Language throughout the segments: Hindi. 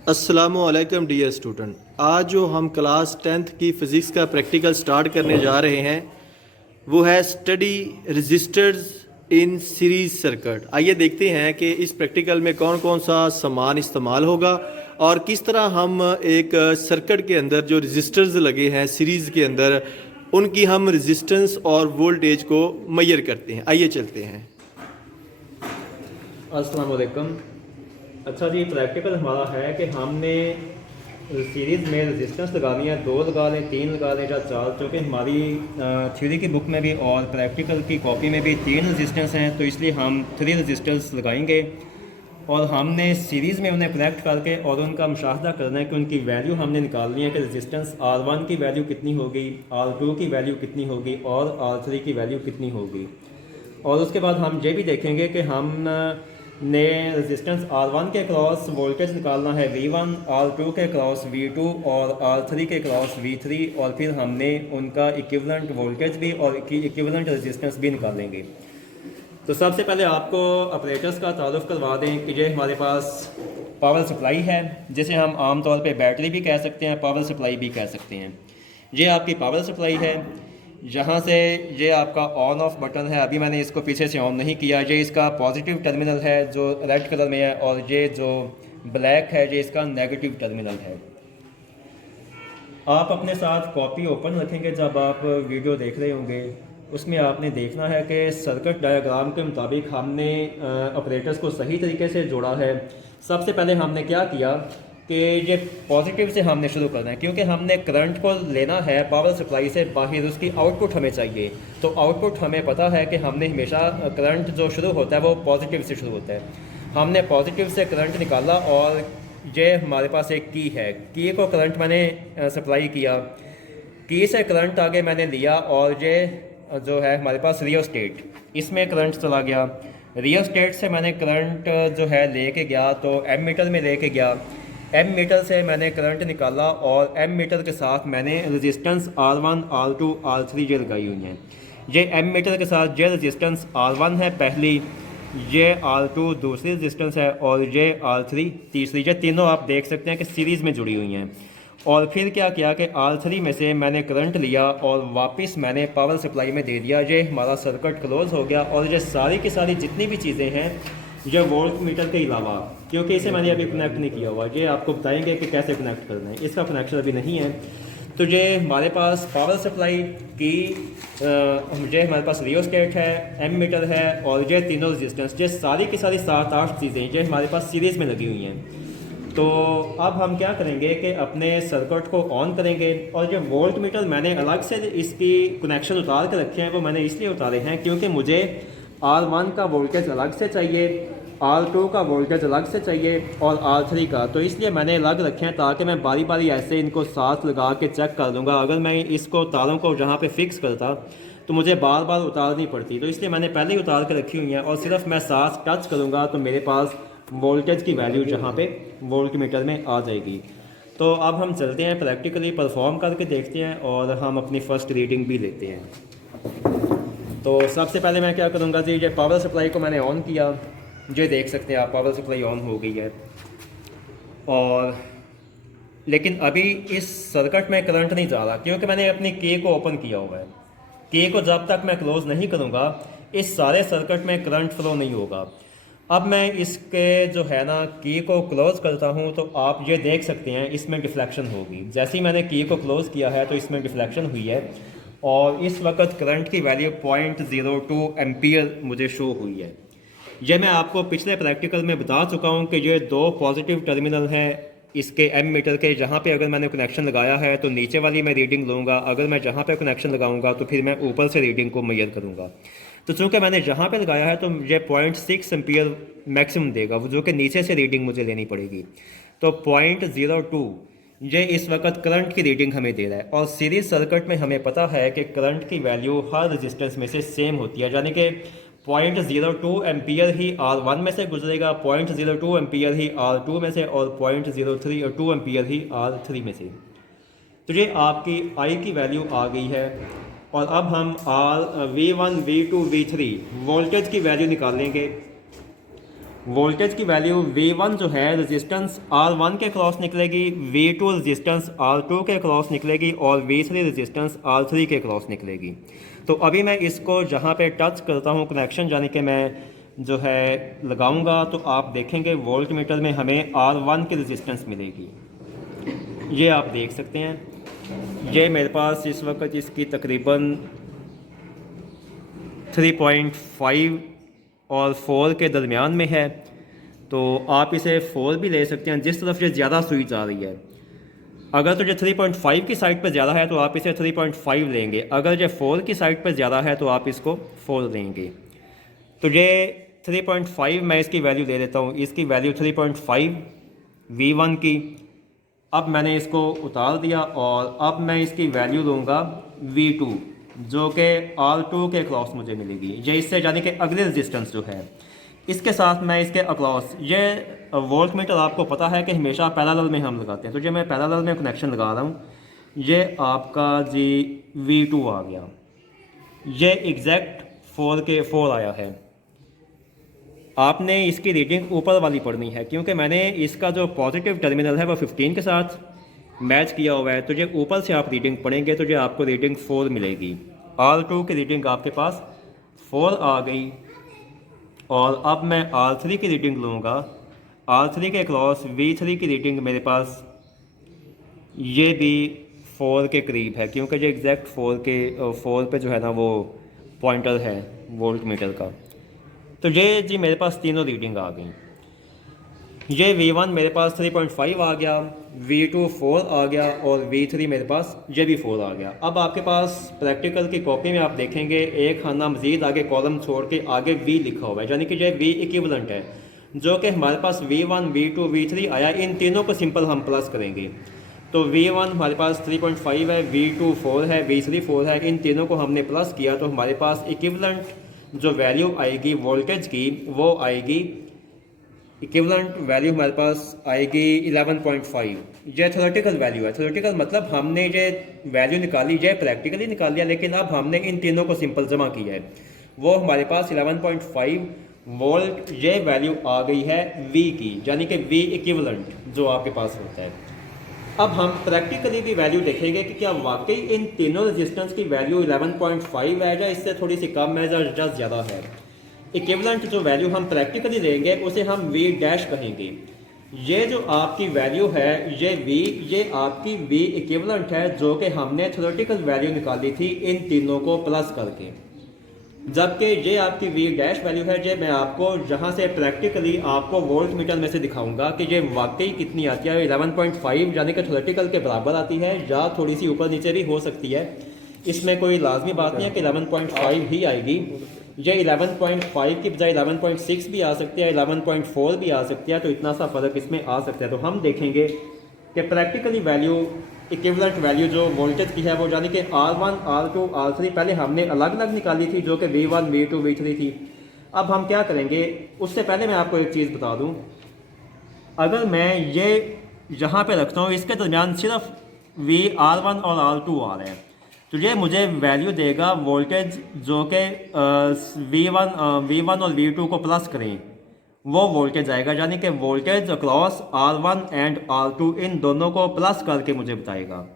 अस्सलामुअलैकुम डियर स्टूडेंट। आज जो हम क्लास 10th की फ़िज़िक्स का प्रैक्टिकल स्टार्ट करने जा रहे हैं वो है स्टडी रजिस्टर्स इन सीरीज़ सर्किट। आइए देखते हैं कि इस प्रैक्टिकल में कौन कौन सा सामान इस्तेमाल होगा और किस तरह हम एक सर्किट के अंदर जो रजिस्टर्स लगे हैं सीरीज़ के अंदर उनकी हम रेजिस्टेंस और वोल्टेज को मेजर करते हैं। आइए चलते हैं। अस्सलाम वालेकुम। अच्छा जी, प्रैक्टिकल हमारा है कि हमने सीरीज़ में रेजिस्टेंस लगानी है, 2 लगा लें, 3 लगा लें या 4, क्योंकि हमारी थ्योरी की बुक में भी और प्रैक्टिकल की कॉपी में भी 3 रेजिस्टेंस हैं, तो इसलिए हम 3 रेजिस्टेंस लगाएंगे और हमने सीरीज़ में उन्हें कनेक्ट करके और उनका मुशाहदा करना है कि उनकी वैल्यू हमने निकालनी है कि रेजिस्टेंस R1 की वैल्यू कितनी होगी, R2 की वैल्यू कितनी होगी और R3 की वैल्यू कितनी होगी। और उसके बाद हम ये भी देखेंगे कि हम ने रेजिस्टेंस R1 के क्रॉस वोल्टेज निकालना है V1, R2 के क्रॉस V2 और R3 के क्रॉस V3, और फिर हमने उनका इक्विवेलेंट वोल्टेज भी और इक्विवेलेंट रेजिस्टेंस भी निकालेंगे। तो सबसे पहले आपको ऑपरेटर्स का तारुफ करवा दें कि ये हमारे पास पावर सप्लाई है, जिसे हम आम तौर पे बैटरी भी कह सकते हैं, पावर सप्लाई भी कह सकते हैं। ये आपकी पावर सप्लाई है, जहाँ से ये आपका ऑन ऑफ बटन है। अभी मैंने इसको पीछे से ऑन नहीं किया। ये इसका पॉजिटिव टर्मिनल है जो रेड कलर में है, और ये जो ब्लैक है ये इसका नेगेटिव टर्मिनल है। आप अपने साथ कॉपी ओपन रखेंगे जब आप वीडियो देख रहे होंगे। उसमें आपने देखना है कि सर्किट डायग्राम के मुताबिक हमने ऑपरेटर्स को सही तरीके से जोड़ा है। सबसे पहले हमने क्या किया कि ये पॉजिटिव से हमने शुरू करना है, क्योंकि हमने करंट को लेना है पावर सप्लाई से बाहर, उसकी आउटपुट हमें चाहिए। तो आउटपुट हमें पता है कि हमने हमेशा करंट जो शुरू होता है वो पॉजिटिव से शुरू होता है। हमने पॉजिटिव से करंट निकाला और ये हमारे पास एक की है, की को करंट मैंने सप्लाई किया, की से करंट आगे मैंने लिया और ये जो है हमारे पास रियोस्टेट, इसमें करंट चला गया। रियोस्टेट से मैंने करंट जो है लेके गया तो एम मीटर में लेके गया। एम मीटर से मैंने करंट निकाला और एम मीटर के साथ मैंने रेजिस्टेंस R1, R2, R3 ये लगाई हुई हैं। ये एम मीटर के साथ ये रेजिस्टेंस R1 है पहली, ये R2 दूसरी रेजिस्टेंस है और ये R3 तीसरी। ये तीनों आप देख सकते हैं कि सीरीज़ में जुड़ी हुई हैं। और फिर क्या किया कि R3 में से मैंने करंट लिया और वापस मैंने पावर सप्लाई में दे दिया। ये हमारा सर्किट क्लोज हो गया। और ये सारी की सारी जितनी भी चीज़ें हैं ये वोल्ट मीटर के अलावा, क्योंकि इसे मैंने अभी कनेक्ट नहीं किया हुआ, ये आपको बताएंगे कि कैसे कनेक्ट करना है, इसका कनेक्शन अभी नहीं है। तो ये हमारे पास पावर सप्लाई की ये हमारे पास रियोस्टेट है, एम मीटर है और ये तीनों रेजिस्टेंस, ये सारी की सारी 7-8 चीज़ें ये हमारे पास सीरीज़ में लगी हुई हैं। तो अब हम क्या करेंगे कि अपने सर्किट को ऑन करेंगे। और जो वोल्ट मीटर मैंने अलग से इसकी कनेक्शन उतार के रखे हैं, वो मैंने इसलिए उतारे हैं क्योंकि मुझे R1 का वोल्टेज अलग से चाहिए, R2 का वोल्टेज अलग से चाहिए और R3 का, तो इसलिए मैंने अलग रखे हैं ताकि मैं बारी बारी ऐसे इनको साथ लगा के चेक कर दूंगा। अगर मैं इसको तारों को जहाँ पे फिक्स करता तो मुझे बार बार उतारनी पड़ती, तो इसलिए मैंने पहले ही उतार के रखी हुई हैं और सिर्फ मैं साथ टच करूँगा तो मेरे पास वोल्टेज की वैल्यू जहाँ पे वोल्ट मीटर में आ जाएगी। तो अब हम चलते हैं प्रैक्टिकली परफॉर्म करके देखते हैं और हम अपनी फ़र्स्ट रीडिंग भी लेते हैं। तो सबसे पहले मैं क्या करूँगा जी, ये पावर सप्लाई को मैंने ऑन किया, ये देख सकते हैं आप पावर सप्लाई ऑन हो गई है। और लेकिन अभी इस सर्किट में करंट नहीं जा रहा क्योंकि मैंने अपनी के को ओपन किया हुआ है। के को जब तक मैं क्लोज़ नहीं करूँगा इस सारे सर्किट में करंट फ्लो नहीं होगा। अब मैं इसके जो है ना की को क्लोज़ करता हूँ तो आप ये देख सकते हैं इसमें डिफ्लेक्शन होगी। जैसे ही मैंने की को क्लोज़ किया है तो इसमें डिफ्लेक्शन हुई है और इस वक्त करंट की वैल्यू 0.02 एम्पियर मुझे शो हुई है। यह मैं आपको पिछले प्रैक्टिकल में बता चुका हूँ कि ये 2 पॉजिटिव टर्मिनल हैं इसके एम मीटर के, जहाँ पे अगर मैंने कनेक्शन लगाया है तो नीचे वाली मैं रीडिंग लूँगा, अगर मैं जहाँ पे कनेक्शन लगाऊंगा तो फिर मैं ऊपर से रीडिंग को मेजर करूँगा। तो चूँकि मैंने जहाँ पे लगाया है तो ये 0.6 एम्पियर मैक्सिमम देगा, जो कि नीचे से रीडिंग मुझे लेनी पड़ेगी। तो 0.02 ये इस वक्त करंट की रीडिंग हमें दे रहा है। और सीरीज सर्किट में हमें पता है कि करंट की वैल्यू हर रेजिस्टेंस में से सेम होती है, यानी कि 0.02 एम्पियर ही R1 में से गुजरेगा, 0.02 एम्पियर ही R2 में से और 0.02 एम्पियर ही R3 में से। तो ये आपकी I की वैल्यू आ गई है। और अब हम V1, V2, V3 वोल्टेज की वैल्यू निकालेंगे। वोल्टेज की वैल्यू V1 जो है रेजिस्टेंस R1 के क्रॉस निकलेगी, V2 रेजिस्टेंस R2 के क्रॉस निकलेगी और V3 रेजिस्टेंस R3 के क्रॉस निकलेगी। तो अभी मैं इसको जहाँ पे टच करता हूँ कनेक्शन यानी कि मैं जो है लगाऊंगा तो आप देखेंगे वोल्ट मीटर में हमें R1 की रेजिस्टेंस मिलेगी। ये आप देख सकते हैं, ये मेरे पास इस वक्त इसकी तकरीबन 3.5 और 4 के दरमियान में है। तो आप इसे 4 भी ले सकते हैं जिस तरफ ये ज़्यादा सुई जा रही है। अगर तो ये 3.5 की साइड पर ज़्यादा है तो आप इसे 3.5 लेंगे, अगर ये 4 की साइड पर ज़्यादा है तो आप इसको 4 लेंगे। तो ये 3.5 मैं इसकी वैल्यू दे देता हूँ, इसकी वैल्यू 3.5 V1 की। अब मैंने इसको उतार दिया और अब मैं इसकी वैल्यू दूंगा V2 जो कि R2 के अक्रॉस मुझे मिलेगी, ये इससे यानी कि अगले रेजिस्टेंस जो है इसके साथ मैं इसके अक्रॉस, ये वोल्ट मीटर आपको पता है कि हमेशा पैरेलल में हम लगाते हैं, तो ये मैं पैरेलल में कनेक्शन लगा रहा हूँ। ये आपका जी V2 आ गया, ये एग्जैक्ट 4 के 4 आया है। आपने इसकी रीडिंग ऊपर वाली पढ़नी है क्योंकि मैंने इसका जो पॉजिटिव टर्मिनल है वो 15 के साथ मैच किया हुआ है, तो ये ऊपर से आप रीडिंग पढ़ेंगे तो ये आपको रीडिंग 4 मिलेगी। R2 की रीडिंग आपके पास 4 आ गई और अब मैं R3 की रीडिंग लूँगा। R3 के क्रॉस V3 की रीडिंग मेरे पास ये भी 4 के करीब है क्योंकि ये एग्जैक्ट 4 पे जो है ना वो पॉइंटर है वोल्ट मीटर का। तो ये जी मेरे पास तीनों रीडिंग आ गई। ये V1 मेरे पास 3.5 आ गया, V2 4 आ गया और V3 मेरे पास ये भी 4 आ गया। अब आपके पास प्रैक्टिकल की कॉपी में आप देखेंगे एक खाना मज़ीद आगे कॉलम छोड़ के आगे V लिखा हुआ है, यानी कि ये V इक्विवेलेंट है जो कि हमारे पास V1 V2 V3 आया। इन तीनों को सिंपल हम प्लस करेंगे तो V1 हमारे पास 3.5 है, V2 4 है, V3 4 है। इन तीनों को हमने प्लस किया तो हमारे पास इक्विवेलेंट जो वैल्यू आएगी वोल्टेज की वो आएगी, इक्विवेलेंट वैल्यू हमारे पास आएगी 11.5। ये थ्योरेटिकल वैल्यू है, थ्योरेटिकल मतलब हमने ये वैल्यू निकाली, ये प्रैक्टिकली निकाल लिया, लेकिन अब हमने इन तीनों को सिंपल जमा किया है। वो हमारे पास 11.5 वोल्ट ये वैल्यू आ गई है V की, यानी कि V इक्विवेलेंट जो आपके पास होता है। अब हम प्रैक्टिकली भी वैल्यू देखेंगे कि क्या वाकई इन तीनों रेजिस्टेंस की वैल्यू 11.5 है या इससे थोड़ी सी कम है या ज़्यादा है। इक्विवेलेंट जो वैल्यू हम प्रैक्टिकली लेंगे उसे हम V डैश कहेंगे। ये जो आपकी वैल्यू है ये V, ये आपकी V इक्विवेलेंट है जो कि हमने थ्योरेटिकल वैल्यू निकाली थी इन तीनों को प्लस करके, जबकि ये आपकी V डैश वैल्यू है। ये मैं आपको जहाँ से प्रैक्टिकली आपको वोल्ट मीटर में से दिखाऊंगा कि ये वाकई कितनी आती है। 11.5 यानी कि थ्योरेटिकल के बराबर आती है या थोड़ी सी ऊपर नीचे भी हो सकती है, इसमें कोई लाजमी बात नहीं है कि 11.5 ही आएगी। ये 11.5 की बजाय 11.6 भी आ सकती है, 11.4 भी आ सकती है, तो इतना सा फ़र्क इसमें आ सकता है। तो हम देखेंगे कि प्रैक्टिकली वैल्यू इक्विवेलेंट वैल्यू जो वोल्टेज की है वो यानी कि R1 R2 R3 पहले हमने अलग अलग निकाली थी जो कि V1 V2 V3 थी। अब हम क्या करेंगे, उससे पहले मैं आपको एक चीज़ बता दूं, अगर मैं ये यहाँ पे रखता हूँ इसके दरमियान सिर्फ R1 और R2 आ रहे हैं तो ये मुझे वैल्यू देगा वोल्टेज जो कि V1 और V2 को प्लस करें वो वोल्टेज आएगा, यानी कि voltage across R1 and R2 इन दोनों को प्लस करके मुझे बताएगा।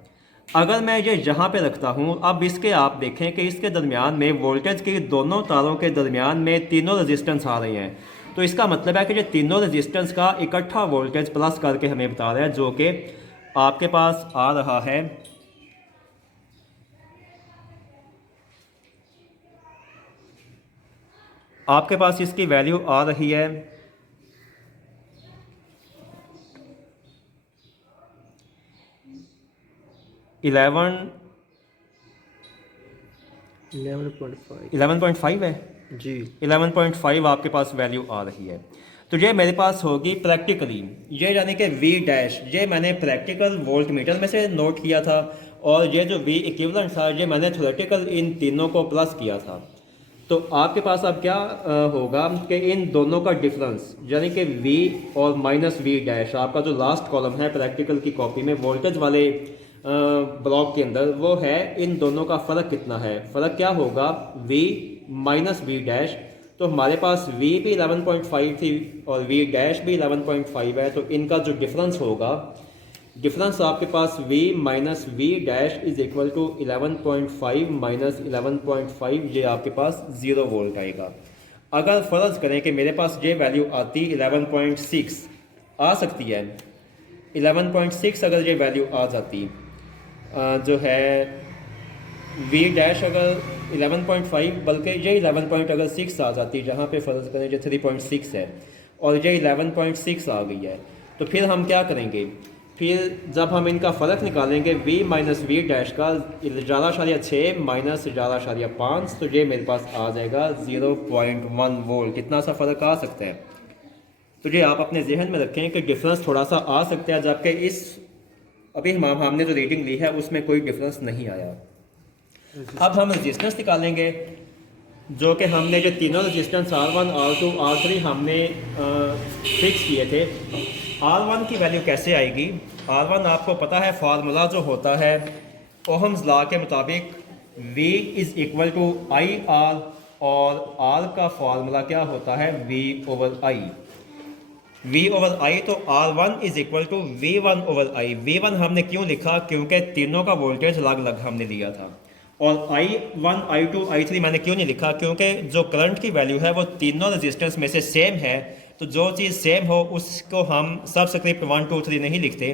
अगर मैं ये यहाँ पे रखता हूँ, अब इसके आप देखें कि इसके दरमियान में वोल्टेज के दोनों तारों के दरमियान में तीनों रेजिस्टेंस आ रहे हैं, तो इसका मतलब है कि ये तीनों रेजिस्टेंस का इकट्ठा वोल्टेज प्लस करके हमें बता रहा है जो कि आपके पास आ रहा है आपके पास इसकी वैल्यू आ रही है 11.5 है जी, 11.5 आपके पास वैल्यू आ रही है। तो ये मेरे पास होगी प्रैक्टिकली, ये यानी कि V डैश ये मैंने प्रैक्टिकल वोल्ट मीटर में से नोट किया था और ये जो V इक्विवेलेंट था ये मैंने थ्योरेटिकल इन तीनों को प्लस किया था। तो आपके पास अब क्या होगा कि इन दोनों का डिफरेंस यानी कि V और माइनस V डैश, आपका जो लास्ट कॉलम है प्रैक्टिकल की कॉपी में वोल्टेज वाले ब्लॉक के अंदर, वो है इन दोनों का फ़र्क कितना है। फ़र्क क्या होगा V माइनस V डैश, तो हमारे पास v भी 11.5 थी और v डैश भी 11.5 है, तो इनका जो डिफरेंस होगा, डिफरेंस आपके पास v minus V dash is equal to 11.5 minus 11.5, ये आपके पास 0 वोल्ट आएगा। अगर फ़र्ज़ करें कि मेरे पास ये वैल्यू आती 11.6 आ सकती है, 11.6 अगर ये वैल्यू आ जाती जो है v डैश अगर 11.5 बल्कि ये 11.6 आ जाती, जहाँ पे फ़र्ज़ करें ये 3.6 है और ये 11.6 आ गई है, तो फिर हम क्या करेंगे, फिर जब हम इनका फ़र्क निकालेंगे v माइनस वी डैश का 11.6 माइनस 11.5, तो ये मेरे पास आ जाएगा 0.1 वोल्ट। कितना सा फ़र्क आ सकता है, तो ये आप अपने जहन में रखें कि डिफरेंस थोड़ा सा आ सकता है, जबकि इस अभी हमने जो रीडिंग ली है उसमें कोई डिफरेंस नहीं आया। अब हम रजिस्टेंस निकालेंगे, जो कि हमने जो तीनों रजिस्टेंस R1, R2, R3 हमने फिक्स किए थे। R1 की वैल्यू कैसे आएगी, R1 आपको पता है फार्मूला जो होता है ओहम्स लॉ के मुताबिक V is equal to I R, और R का फार्मूला क्या होता है V over I। V over I, तो R1 is equal to V1 over I। V1 हमने क्यों लिखा, क्योंकि तीनों का वोल्टेज अलग अलग हमने लिया था। और I1, I2, I3 मैंने क्यों नहीं लिखा, क्योंकि जो करंट की वैल्यू है वो तीनों रेजिस्टेंस में से सेम है, तो जो चीज़ सेम हो उसको हम सबस्क्रिप्ट 1, 2, 3 नहीं लिखते,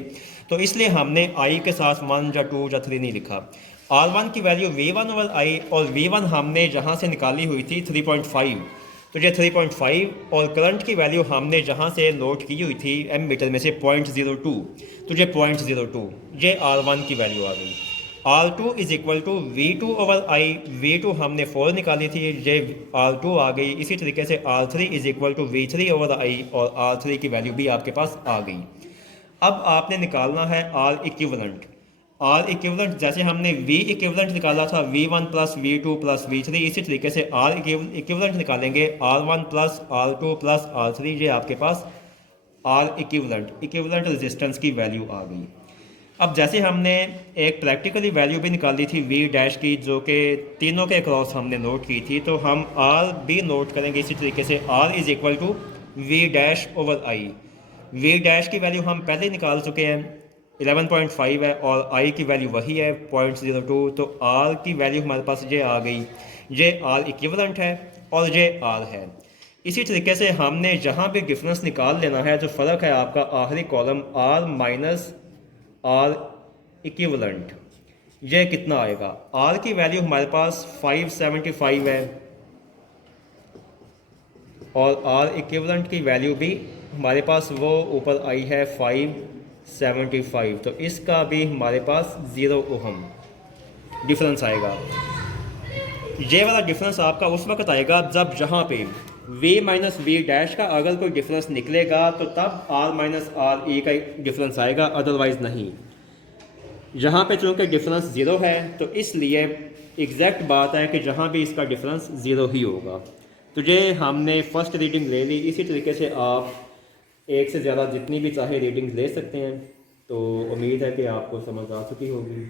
तो इसलिए हमने I के साथ 1 या 2 या 3 नहीं लिखा। R1 की वैल्यू V1 ओवर I, और V1 हमने जहाँ से निकाली हुई थी 3.5, तो ये 3.5, और करंट की वैल्यू हमने जहाँ से नोट की हुई थी एम मीटर में से 0.02, तो ये 0.02, ये R1 की वैल्यू आ गई। R2 is equal to V2 over I, V2 हमने 4 निकाली थी, ये R2 आ गई। इसी तरीके से R3 is equal to V3 over I, और R3 की वैल्यू भी आपके पास आ गई। अब आपने निकालना है R इक्विवेलेंट। R इक्विवेलेंट जैसे हमने V इक्विवेलेंट निकाला था V1 plus V2 plus V3, इसी तरीके से R इक्विवेलेंट निकालेंगे R1 plus R2 plus R3, ये आपके पास R इक्विवेलेंट रेजिस्टेंस की वैल्यू आ गई। अब जैसे हमने एक प्रैक्टिकली वैल्यू भी निकाली थी V डैश की, जो कि तीनों के अक्रॉस हमने नोट की थी, तो हम R भी नोट करेंगे इसी तरीके से। R is equal to V dash over I। V dash की वैल्यू हम पहले निकाल चुके हैं, 11.5 है, और I की वैल्यू वही है 0.02, तो R की वैल्यू हमारे पास ये आ गई, ये R इक्विवेलेंट है और ये R है। इसी तरीके से हमने जहाँ भी डिफरेंस निकाल लेना है, जो फ़र्क है आपका आखिरी column R minus R equivalent, ये कितना आएगा। R की वैल्यू हमारे पास 575 है, और R इक्विवेलेंट की वैल्यू भी हमारे पास वो ऊपर आई है 575, तो इसका भी हमारे पास 0 ओहम डिफरेंस आएगा। ये वाला डिफरेंस आपका उस वक्त आएगा जब जहाँ पे V माइनस वी डैश का अगर कोई डिफरेंस निकलेगा, तो तब R माइनस R E का डिफरेंस आएगा, अदरवाइज़ नहीं। यहाँ पे चूँकि डिफरेंस 0 है, तो इसलिए एग्जैक्ट बात है कि जहाँ भी इसका डिफरेंस 0 ही होगा। तो ये हमने फर्स्ट रीडिंग ले ली। इसी तरीके से आप एक से ज़्यादा जितनी भी चाहे रीडिंग्स ले सकते हैं। तो उम्मीद है कि आपको समझ आ चुकी होगी।